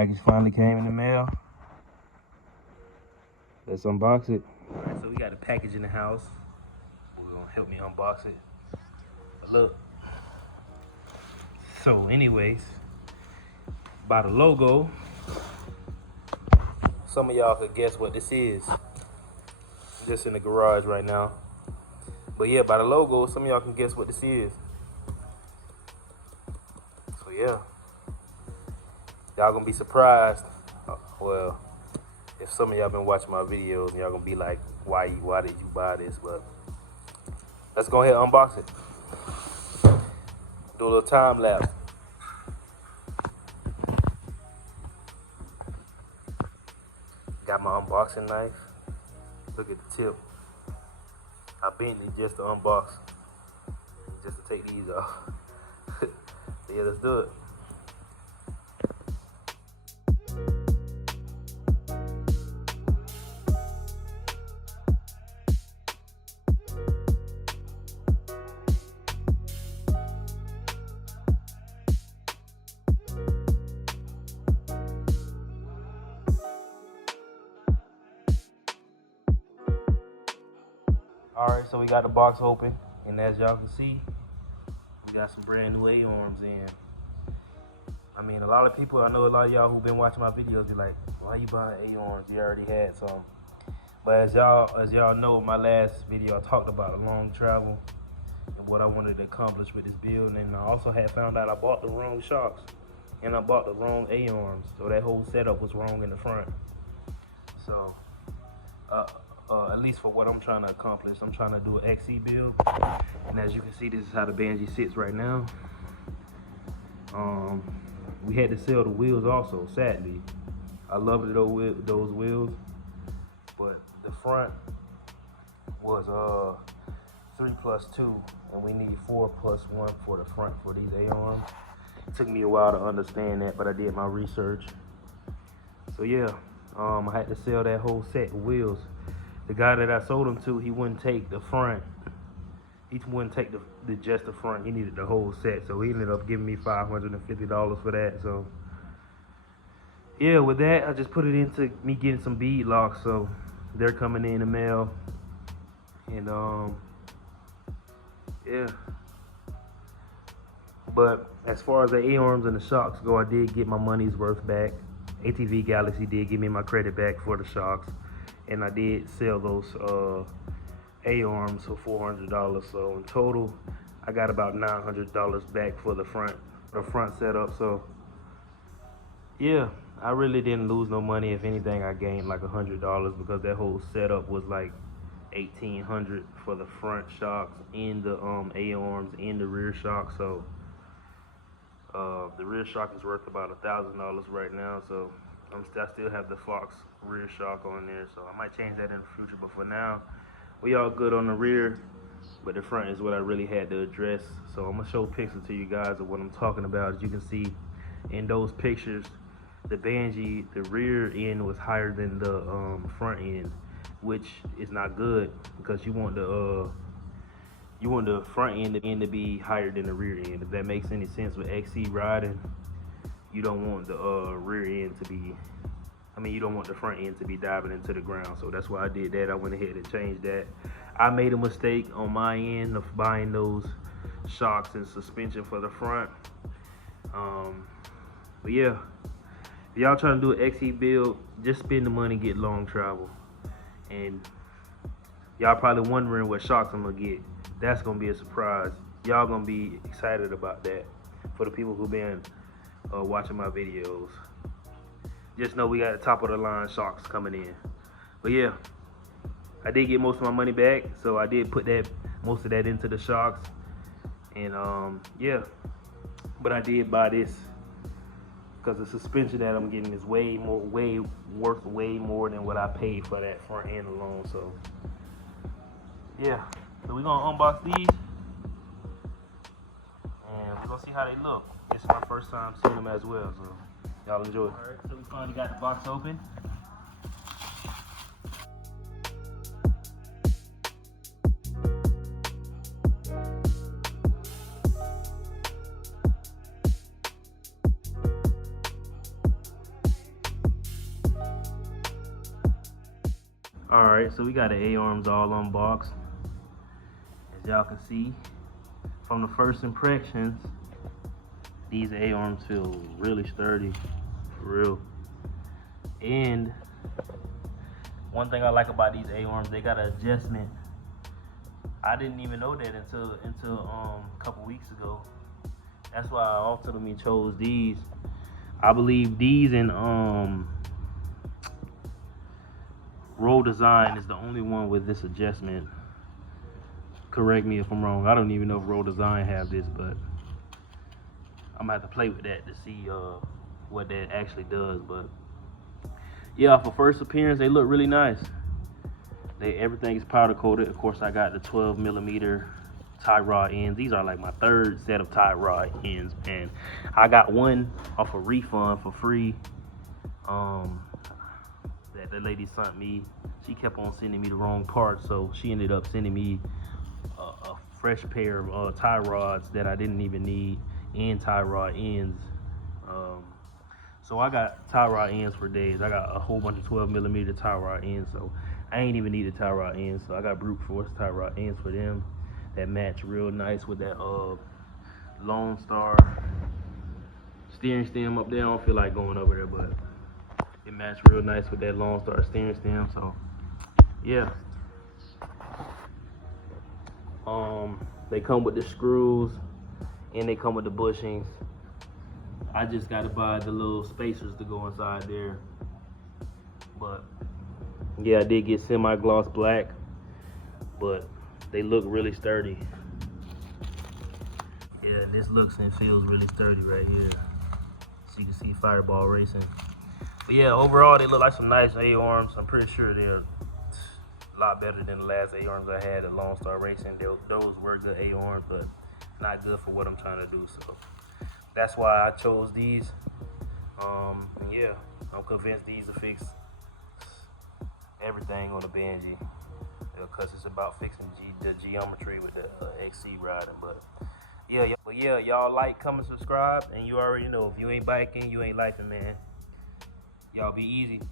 Package finally came in the mail. Let's unbox it. Alright, so we got a package in the house. We're gonna help me unbox it. But look. So anyways, by the logo, some of y'all could guess what this is. I'm just in the garage right now. But yeah, by the logo, some of y'all can guess what this is. So yeah. Y'all gonna be surprised. Well, if some of y'all been watching my videos, y'all gonna be like, why did you buy this? But let's go ahead and unbox it. Do a little time lapse. Got my unboxing knife. Look at the tip. I bent it just to unbox, just to take these off. So yeah, let's do it. Alright, so we got the box open, and as y'all can see, we got some brand new A-arms in. I mean, a lot of people, I know a lot of y'all who've been watching my videos be like, why you buying A-arms? You already had some. But as y'all know, my last video I talked about long travel and what I wanted to accomplish with this build, and I also had found out I bought the wrong shocks and I bought the wrong A-arms, so that whole setup was wrong in the front. So at least for what I'm trying to accomplish, I'm trying to do an XE build, and as you can see, this is how the Banshee sits right now. We had to sell the wheels also, sadly. I loved those wheels, but the front was 3 plus 2, and we need 4 plus 1 for the front for these A-arms. It took me a while to understand that, but I did my research. So yeah, I had to sell that whole set of wheels. The guy that I sold them to, he wouldn't take the front. He wouldn't take just the front. He needed the whole set. So he ended up giving me $550 for that. So yeah, with that, I just put it into me getting some bead locks. So they're coming in the mail. And yeah. But as far as the A-arms and the shocks go, I did get my money's worth back. ATV Galaxy did give me my credit back for the shocks. And I did sell those A-arms for $400. So in total, I got about $900 back for the front setup. So yeah, I really didn't lose no money. If anything, I gained like $100 because that whole setup was like $1,800 for the front shocks and the A-arms and the rear shock. So the rear shock is worth about $1,000 right now. So I still have the Fox rear shock on there, so I might change that in the future. But for now, we all good on the rear, but the front is what I really had to address. So I'm gonna show pictures to you guys of what I'm talking about. As you can see in those pictures, the Banshee, the rear end was higher than the front end, which is not good because you want the front end to be higher than the rear end. If that makes any sense with XC riding, you don't want the rear end to be, you don't want the front end to be diving into the ground. So that's why I did that. I went ahead and changed that. I made a mistake on my end of buying those shocks and suspension for the front. But yeah, if y'all trying to do an XE build, just spend the money, get long travel. And y'all probably wondering what shocks I'm gonna get. That's gonna be a surprise. Y'all gonna be excited about that for the people who've been watching my videos. Just know we got the top of the line shocks coming in. But yeah, I did get most of my money back, so I did put most of that into the shocks. And yeah, but I did buy this because the suspension that I'm getting is worth way more than what I paid for that front end alone. So yeah, so we're gonna unbox these and we're gonna see how they look. This is my first time seeing them as well, so y'all enjoy. All right, so we finally got the box open. Alright, so we got the A-arms all unboxed. As y'all can see, from the first impressions, these A-arms feel really sturdy, for real. And one thing I like about these A-arms, they got an adjustment. I didn't even know that until a couple weeks ago. That's why I ultimately chose these. I believe these and Roll Design is the only one with this adjustment. Correct me if I'm wrong. I don't even know if Roll Design have this, but I'm gonna have to play with that to see what that actually does. But yeah, for first appearance, they look really nice. Everything is powder coated. Of course, I got the 12mm tie rod ends. These are like my third set of tie rod ends, and I got one off a refund for free. That the lady sent me. She kept on sending me the wrong part, so she ended up sending me a fresh pair of tie rods that I didn't even need, and tie rod ends. So I got tie rod ends for days. I got a whole bunch of 12mm tie rod ends, so I ain't even need a tie rod ends. So I got brute force tie rod ends for them that match real nice with that Lone Star steering stem up there. I don't feel like going over there, but it matched real nice with that Lone Star steering stem. So yeah. They come with the screws and they come with the bushings. I just gotta buy the little spacers to go inside there. But yeah, I did get semi-gloss black, but they look really sturdy. Yeah, this looks and feels really sturdy right here. So you can see Fireball Racing. But yeah, overall they look like some nice A-arms. I'm pretty sure they're a lot better than the last A-arms I had at Lone Star Racing. Those were good A-arms, but not good for what I'm trying to do. So that's why I chose these. Yeah, I'm convinced these will fix everything on the Banshee, because it's about fixing the geometry with the XC riding. But yeah, y'all like, comment, subscribe, and you already know, if you ain't biking, you ain't lifing, man. Y'all be easy.